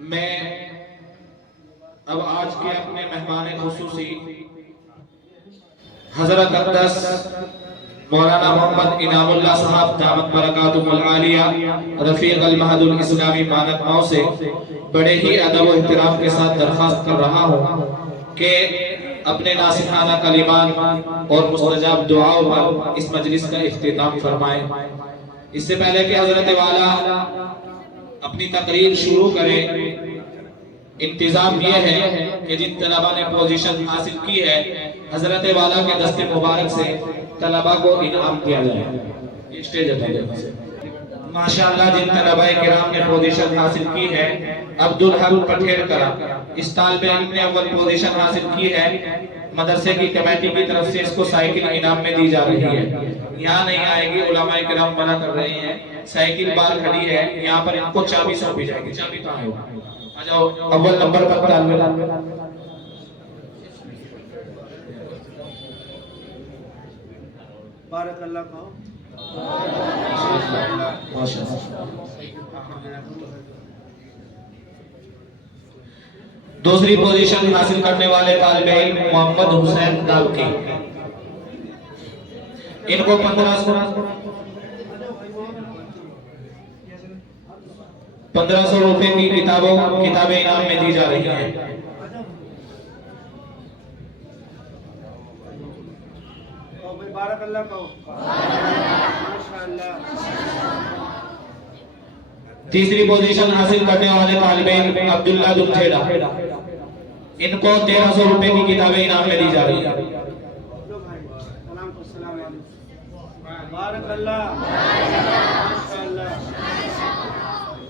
मैं अब आज के अपने मेहमान खुसूसी हजरत अक़दस मौलाना मोहम्मद इनामुल्लाह साहब दामत बरकातुहुल आलिया रफीक अल महदुल इस्लामी मानक मऊ से बड़े ही अदब व एहतराम के साथ दरख्वास्त कर रहा हूँ कि अपने नासिहाना कलिमान और मुस्तजाब दुआओं पर इस मजलिस का इख्तिताम फरमाएं। इससे पहले कि हजरत वाला अपनी तकरीर शुरू करें, इंतजाम ये है कि जिन तलबा ने पोजीशन हासिल की है हजरत वाला के दस्ते मुबारक से तलबा को इनाम दिया जाए। स्टेज अटेंडेंस माशाअल्लाह जिन तलबाए किराम ने पोजीशन हासिल की है, अब्दुल हक पठेरकरा इस तालिबे इल्म ने अव्वल पोजीशन हासिल की है। मदरसे की कमेटी की तरफ से इसको साइकिल इनाम में दी जा रही है। यहाँ नहीं आएगी, उलमाए किराम मना कर रहे हैं, साइकिल बाहर खड़ी है, यहाँ पर इनको चाबी सौंपी जाएगी। चाबी कहाँ है? आ जाओ अव्वल नंबर पर बारकल्लाह कहो। दूसरी पोजीशन हासिल करने वाले तालिबे इल्म मोहम्मद हुसैन दालकी, इनको 1500 रुपए की किताबें इनाम में दी जा रही है। बारकल्लाह कहो। माशाअल्लाह। तीसरी पोजीशन हासिल करने वाले तालिबे इल्म अब्दुल्ला दुमछेड़ा, इनको 1300 रुपए की किताबें इनाम में दी जा रही है।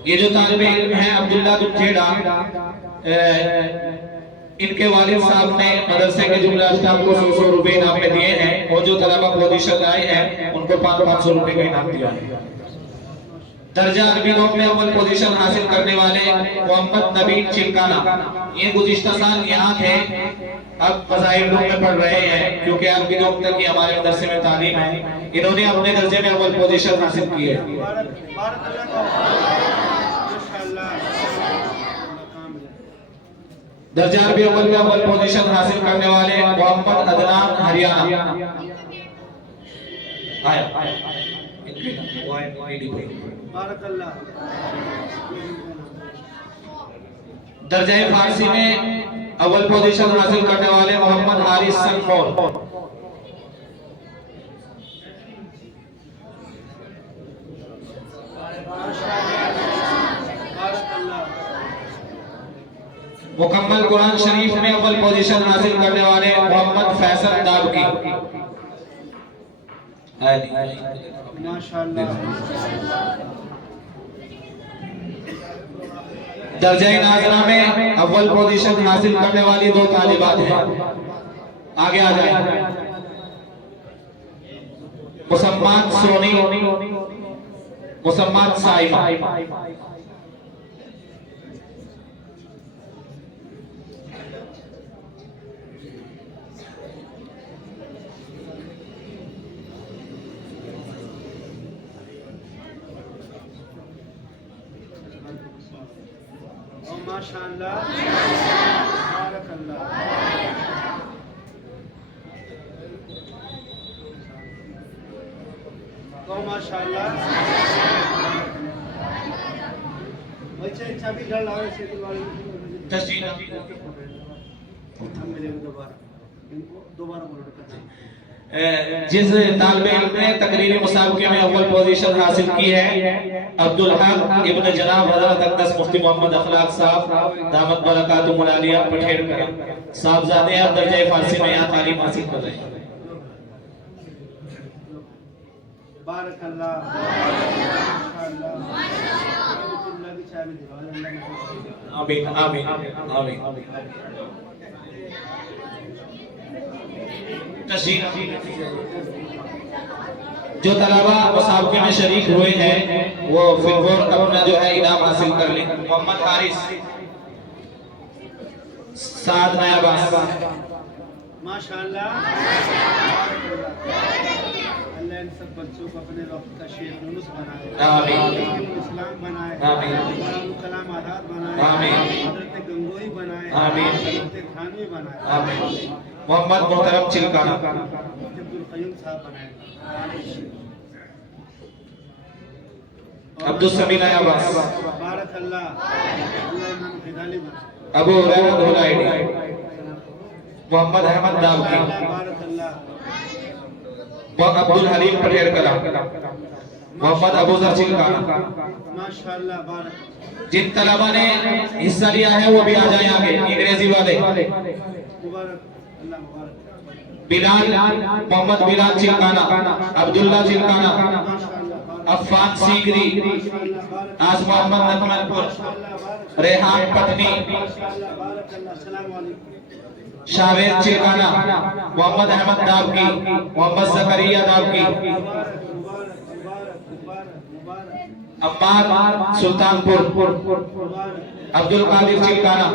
ये जो तालिबे इल्म है अब्दुल्ला दुमछेड़ा, इनके वालिद साहब ने मदरसे के जुमला स्टाफ को 100 रुपए इनाम में दिए हैं और जो तलबा पोजीशन आए हैं उनको 500 रुपए का इनाम दिया है। दर्जा अरबी नौक में अव्वल पोजीशन हासिल करने वाले मोहम्मद नबीन चिलकाना, ये गुज़िश्ता साल यहाँ थे, अब फज़ाइल नौक में पढ़ रहे हैं क्योंकि अरबी नौक तक की हमारे मदरसे में तालीम है। इन्होंने अपने दर्जे में अव्वल पोजीशन हासिल की है। दर्जा अरबी अव्वल में अव्वल पोजीशन हासिल करने वाले मोहम्मद अदनान हरियाणा, दर्जा फारसी में अव्वल पोजीशन हासिल करने वाले मोहम्मद हारिस सनमोर, मुकम्मल कुरान शरीफ में अव्वल पोजीशन हासिल करने वाले मोहम्मद फैसल दावकी, माशाअल्लाह। दर्जा नाज़रा में अव्वल पोजीशन हासिल करने वाली 2 तालिबात हैं, आगे आ जाए। मुसम्मात सोनी, मुसम्मात साइमा, माशाअल्लाह। बारकल्लाह। माशाअल्लाह। बच्चे अच्छा भी डर लावे से वाली तस्जील हम मिलेंगे दोबारा, इनको दोबारा बोलो करते। जिस तालिबे इल्म ने तकरीरी मुसाबके में अव्वल पोजीशन हासिल की है अब्दुल हक इब्न जनाब हज़रत अक़दस मुफ्ती मोहम्मद अखलाक साहब दामत बरकातुहुल आलिया पठेरकरा साहबजादे हैं, दर्जे फारसी में यहाँ तालीम हासिल कर रहे हैं। बारकल्लाह। आमीन आमीन आमीन। जो तलबा मुसाबके में शरीक हुए हैं वो फिर अपना जो है इनाम हासिल कर लें। मोहम्मद हारिस साद नायाबाद, माशाअल्लाह। इन सब बच्चों को अपने वक्त का शेख यूनुस बनाए, आमीन। इस्लाम बनाए, आमीन। अब्दुल कलाम आजाद बनाए, आमीन। हजरत गंगोई बनाए, आमीन। हजरत थानवी बनाए, आमीन। मोहम्मद मोहतरम चिलकाना, अब्दुल कयूम साहब बनाए, अब्दुल समीना अब्बास, बारक अल्लाह, अल्लाह इमाम गिदाली बनाए, अबू हुरैरा धोलाइडी, मोहम्मद अहमद दावकी, बारक अल्लाह, अब्दुल हलीम पटेल कला, मोहम्मद अबू जर चिलकाना। माशाअल्लाह, बारक जिन तलबा ने हिस्सा लिया है वो भी आ जाए आगे, अंग्रेजी वाले। मुबारक अल्लाह, मुबारक बिलाल, मोहम्मद बिलाल चिलकाना, अब्दुल्ला चिलकाना, अफ़ान सीकरी, आज मोहम्मद नकमलपुर, रेहान पटनी, शावेद चिलकाना, मोहम्मद अहमद दावकी, मोहम्मद जकरिया दावकी, अम्मार सुल्तानपुर, अब्दुल कादिर चिलकाना।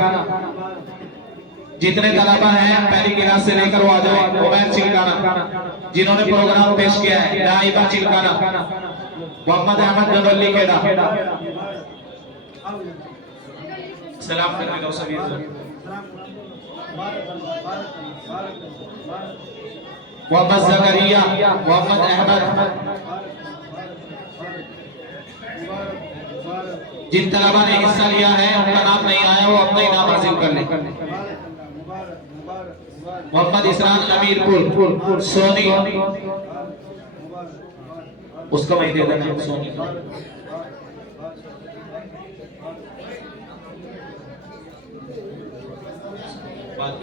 जितने तलबा हैं पहली क्लास से लेकर वो आ जाए। उमैर चिलकाना, जिन्होंने प्रोग्राम पेश किया है, नाइबा चिलकाना, मोहम्मद अहमद गदल्ली केदा। सलाम करने का सभी मोहम्मद जकरिया, मोहम्मद अहमद। जिन तलबा ने हिस्सा लिया है उनका नाम नहीं आया, वो अपना ही नाम हासिल कर ले। मोहम्मद इसरान अमीरपुर सोनी, उसको मैं दे देना सोनी। बात